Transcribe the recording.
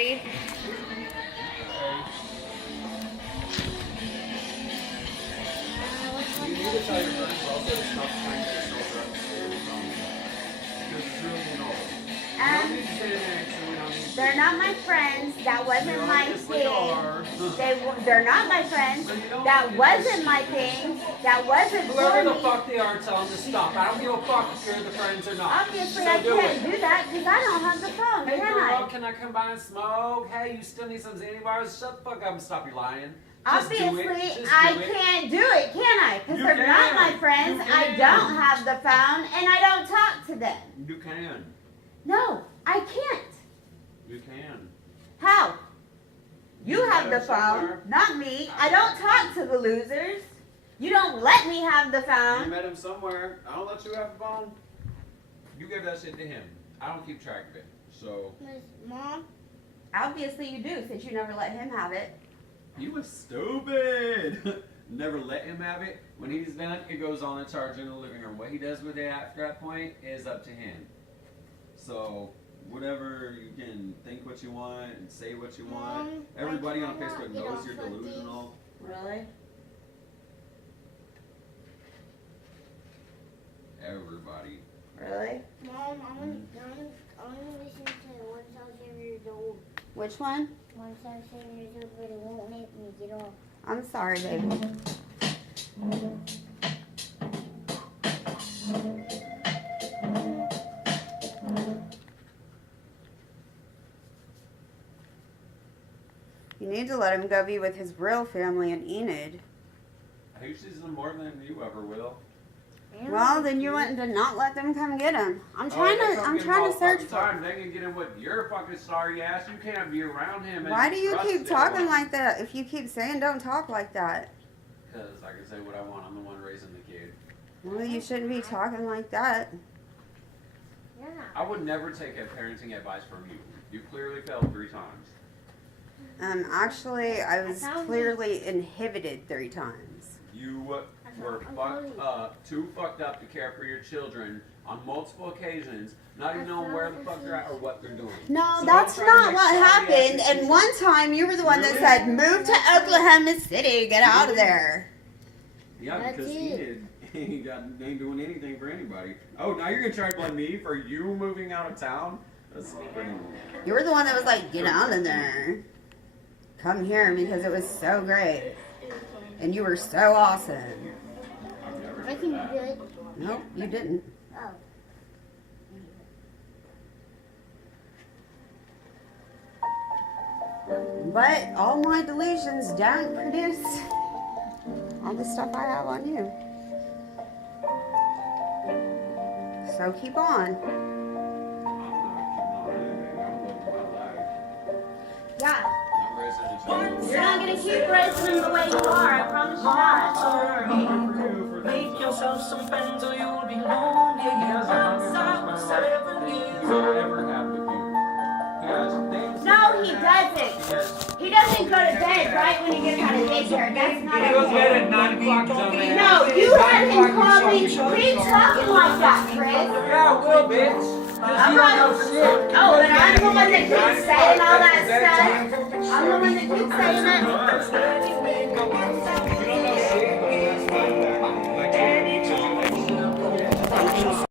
Ready? You need to tell your friends also to stop trying to yourself up because it's really annoying. We don't need to say their names and we don't need to. They're not my friends. That wasn't my obviously are. thing. They're not my friends. That wasn't my thing. That wasn't Whoever the for me. fuck they are, tell them to stop. I don't give a fuck if you're the friends or not. Obviously, So I do can't it. do that because I don't have the phone, Hey can girl, I? can I come by and smoke? Hey, you still need some Xanny bars? Shut the fuck up and stop your lying. Just do it. Obviously, Just do I it. can't do it, can I? Because You they're not my can. friends. You I can. don't have the phone, and I don't talk to them. You can. No, I can't. You can. How? You have the better phone, somewhere. not me. I don't talk to the losers. You don't let me have the You phone. met him somewhere. I don't let you have a phone. You give that shit to him. I don't keep track of it. So Mom? Obviously, you do, since you never let him have it. you was stupid. Never let him have it. When he's done, it goes on the charger in the living room. What he does with it after that point is up to him. So whatever, you can think what you want and say what you want. Mom, Everybody why on can I not Facebook get knows off you're of these? delusional. Really? Everybody. Really? Mom, I want to listen to Once I was 7 years old. Which one? Once I was 7 years old, but it won't make me get off. I'm sorry, baby. You need to let him go be with his real family in Enid. He sees them more than you ever will. Well, then you want to not let them come get him. I'm trying they to. come I'm get him trying all to search fucking for him. time. They can get him with your fucking sorry ass. You can't be around him. And Why do you trust keep talking anyone. like that? If you keep saying don't talk like that, Because I can say what I want. I'm the one raising the kid. well, you shouldn't be talking like that. You're not. I would never take a parenting advice from you. You clearly failed 3 times. Actually, I was clearly inhibited 3 times. You were too fucked up to care for your children on multiple occasions, not even knowing where the fuck they're at or what they're doing. No, So that's don't try to not make what sorry happened. ass And excuses. one time you were the one that Really? said, move to Oklahoma City, get out of there. Yeah, That's because it. he ain't doing anything for anybody. Oh, now you're gonna try to blame me for you moving out of town? That's pretty. You were the one that was like, get out of there. Come here because it was so great. And you were so awesome. I've never I done can that. do it. Nope, you didn't. Oh. But all my delusions don't produce all the stuff I have on you. So keep on. Yeah, you're not gonna keep raising them the way you are. I promise you not. Make yourself some friends or you'll be lonely. Outside for 7 years. No, he doesn't. He doesn't go to bed right when he gets out of daycare. That's not He goes to it. bed at 9 o'clock, dumbass. No, you had him call me. Keep talking like that, Chris. Yeah, I will, bitch. I'm not. Oh, but I'm the one that keeps saying all that stuff. I'm the one that keeps saying it. You don't know shit.